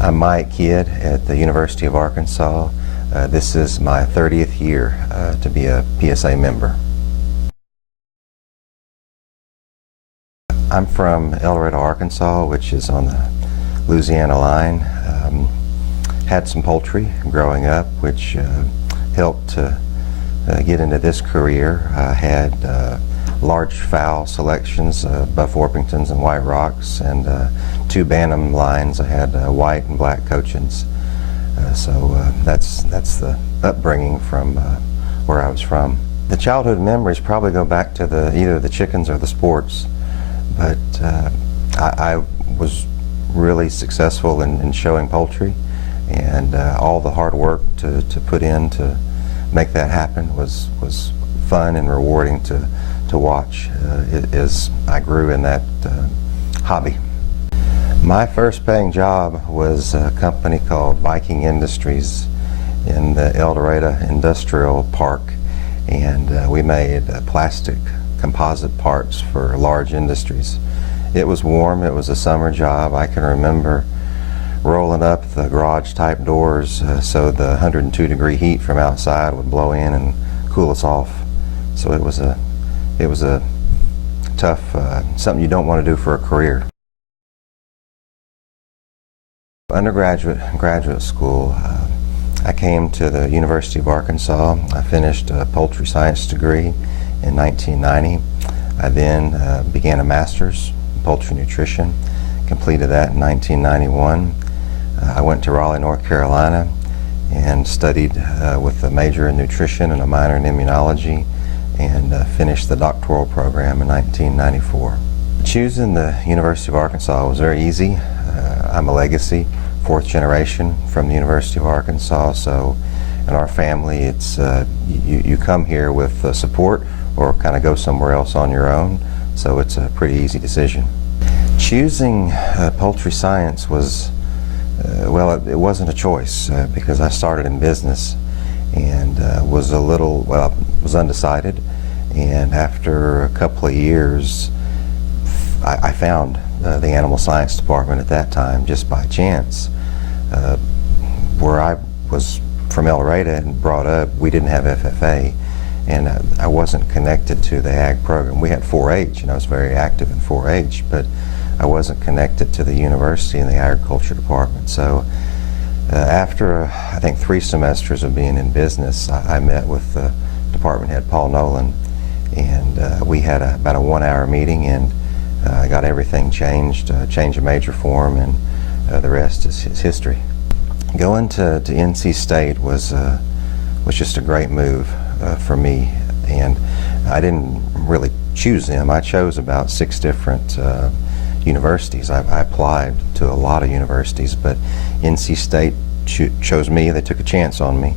I'm Mike Kidd at the University of Arkansas. This is my 30th year to be a PSA member. I'm from El Dorado, Arkansas, which is on the Louisiana line. Had some poultry growing up, which helped to get into this career. I had large fowl selections, Buff Orpingtons and White Rocks, and 2 Bantam lines. I had white and black Cochins. So that's the upbringing from where I was from. The childhood memories probably go back to either the chickens or the sports, but I was really successful in showing poultry, and all the hard work to put in to make that happen was fun and rewarding to watch as I grew in that hobby. My first paying job was a company called Viking Industries in the El Dorado Industrial Park, and we made plastic composite parts for large industries. It was warm, it was a summer job. I can remember rolling up the garage type doors so the 102-degree heat from outside would blow in and cool us off. So it was a tough, something you don't want to do for a career. Undergraduate and graduate school, I came to the University of Arkansas. I finished a poultry science degree in 1990. I then began a master's in poultry nutrition, completed that in 1991. I went to Raleigh, North Carolina, and studied with a major in nutrition and a minor in immunology, and finished the doctoral program in 1994. Choosing the University of Arkansas was very easy. I'm a legacy, 4th generation from the University of Arkansas, so in our family it's you come here with support or kind of go somewhere else on your own, so it's a pretty easy decision. Choosing poultry science was, well, it wasn't a choice because I started in business and was undecided, and after a couple of years I found the animal science department at that time just by chance. Where I was from El Dorado and brought up, we didn't have FFA, and I wasn't connected to the ag program. We had 4-H, and I was very active in 4-H, but I wasn't connected to the university and the agriculture department. So after I think 3 semesters of being in business, I met with the department head, Paul Nolan, and we had about a 1-hour meeting, and I got everything changed, change of major form, and the rest is history. Going to NC State was just a great move for me, and I didn't really choose them. I chose about 6 different universities. I applied to a lot of universities, but NC State chose me. They took a chance on me,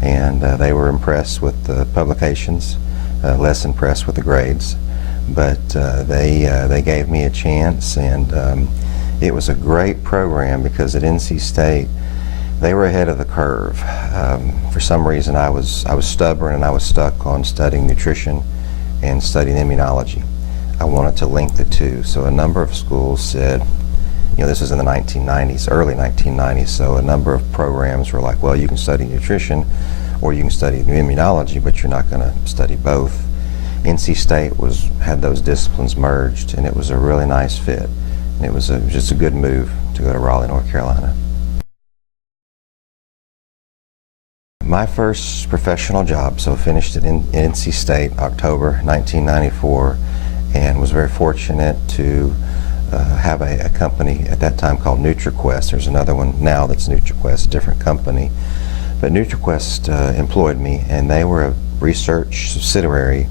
and they were impressed with the publications, less impressed with the grades, but they gave me a chance, and it was a great program because at NC State they were ahead of the curve. For some reason I was stubborn, and I was stuck on studying nutrition and studying immunology. I wanted to link the two, so a number of schools said, you know, this was in the 1990s, early 1990s, so a number of programs were like, well, you can study nutrition or you can study immunology, but you're not going to study both. NC State had those disciplines merged, and it was a really nice fit. And it was just a good move to go to Raleigh, North Carolina. My first professional job, so finished at NC State, October 1994, and was very fortunate to have a company at that time called NutriQuest. There's another one now that's NutriQuest, a different company. But NutriQuest employed me, and they were a research subsidiary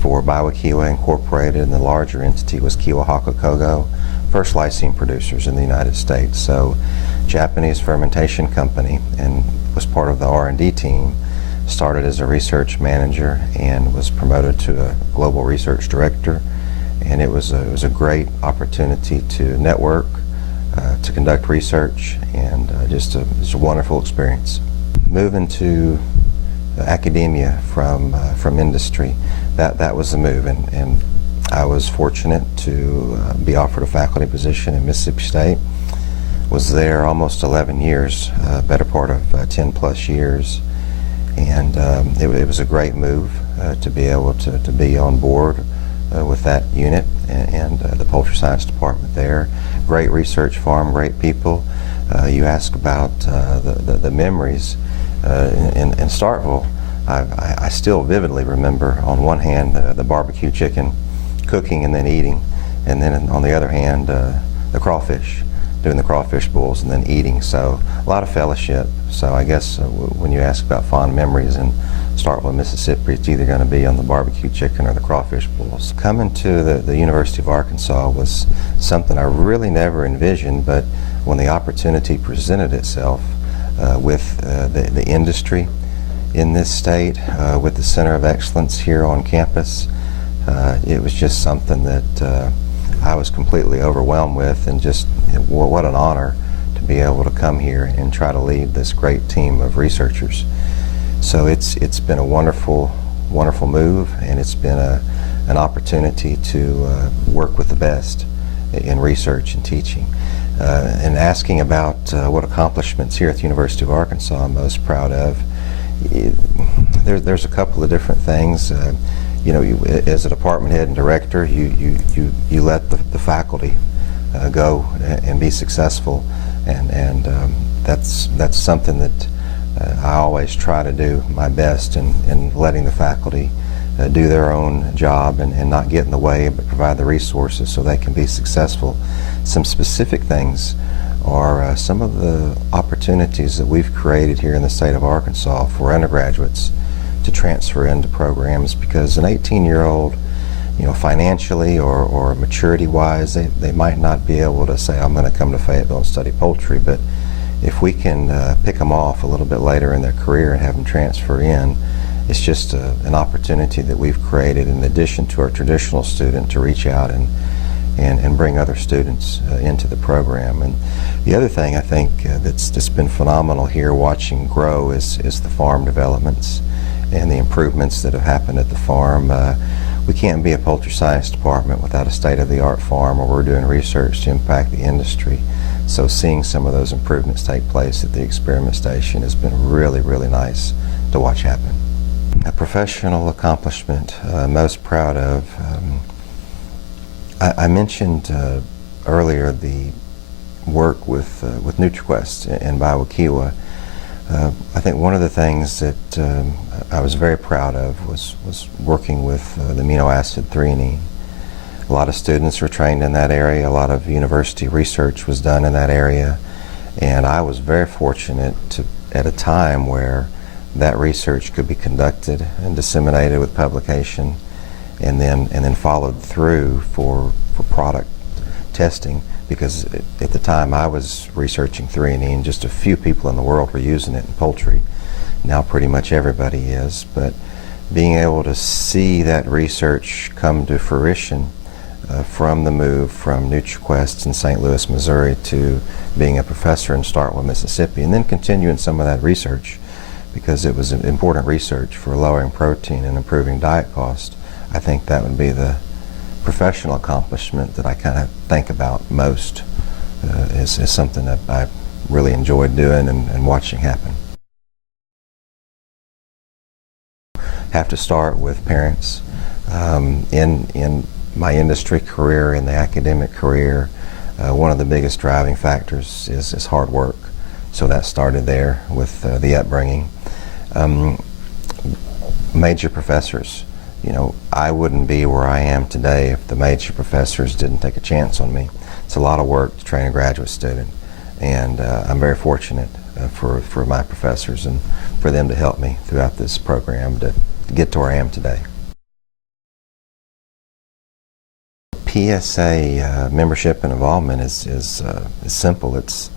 for Biokiwa Incorporated, and the larger entity was Kiwa Hakakogo, first lysine producers in the United States. So Japanese fermentation company, and was part of the R&D team, started as a research manager and was promoted to a global research director, and it was a great opportunity to network, to conduct research, and just a wonderful experience. Moving to academia from industry, that was the move, and I was fortunate to be offered a faculty position in Mississippi State, was there almost 11 years, better part of 10 plus years, and it was a great move to be able to be on board with that unit and the Poultry Science Department there. Great research farm, great people. You ask about the memories in Starkville. I still vividly remember, on one hand, the barbecue chicken, cooking and then eating, and then on the other hand, the crawfish, doing the crawfish bowls and then eating. So a lot of fellowship. So I guess when you ask about fond memories in Starkville, Mississippi, it's either going to be on the barbecue chicken or the crawfish bowls. Coming to the University of Arkansas was something I really never envisioned, but when the opportunity presented itself with the industry in this state, with the Center of Excellence here on campus, it was just something that I was completely overwhelmed with, and just what an honor to be able to come here and try to lead this great team of researchers. So it's been a wonderful move, and it's been an opportunity to work with the best in research and teaching. And asking about what accomplishments here at the University of Arkansas I'm most proud of, there's a couple of different things. You know, as a department head and director, you let the faculty go and be successful, and that's something that I always try to do my best in letting the faculty do their own job and not get in the way, but provide the resources so they can be successful. Some specific things are some of the opportunities that we've created here in the state of Arkansas for undergraduates to transfer into programs, because an 18-year-old, you know, financially or maturity-wise, they might not be able to say, I'm going to come to Fayetteville and study poultry, but if we can pick them off a little bit later in their career and have them transfer in, it's just an opportunity that we've created in addition to our traditional student to reach out and bring other students into the program. And the other thing I think that's just been phenomenal here watching grow is the farm developments and the improvements that have happened at the farm. We can't be a poultry science department without a state-of-the-art farm where we're doing research to impact the industry. So seeing some of those improvements take place at the experiment station has been really, really nice to watch happen. A professional accomplishment most proud of, I mentioned earlier the work with NutriQuest in Biowakiwa. I think one of the things that I was very proud of was working with the amino acid threonine. A lot of students were trained in that area, a lot of university research was done in that area, and I was very fortunate to, at a time where that research could be conducted and disseminated with publication and then followed through for product testing, because at the time I was researching threonine, just a few people in the world were using it in poultry. Now pretty much everybody is, but being able to see that research come to fruition from the move from NutriQuest in St. Louis, Missouri to being a professor in Starkville, Mississippi, and then continuing some of that research because it was important research for lowering protein and improving diet cost. I think that would be the professional accomplishment that I kind of think about most is something that I really enjoyed doing and watching happen. Have to start with parents. In my industry career, in the academic career, one of the biggest driving factors is hard work. So that started there with the upbringing. Major professors. You know, I wouldn't be where I am today if the major professors didn't take a chance on me. It's a lot of work to train a graduate student, and I'm very fortunate for my professors and for them to help me throughout this program to get to where I am today. PSA membership and involvement is simple. It's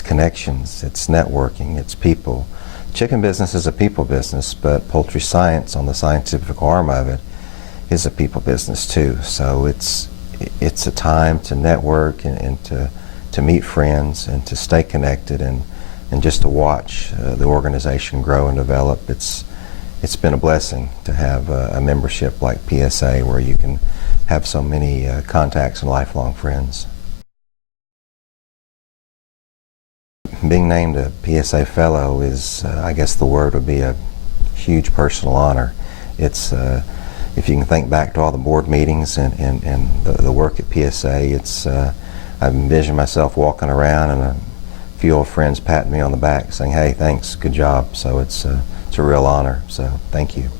connections, it's networking, it's people. Chicken business is a people business, but poultry science, on the scientific arm of it, is a people business too. So it's a time to network and to meet friends and to stay connected and just to watch the organization grow and develop. It's been a blessing to have a membership like PSA where you can have so many contacts and lifelong friends. being named a PSA Fellow is, I guess the word would be a huge personal honor. It's, if you can think back to all the board meetings and the work at PSA, it's, I envision myself walking around and a few old friends patting me on the back saying, hey, thanks, good job. So it's a real honor, so thank you.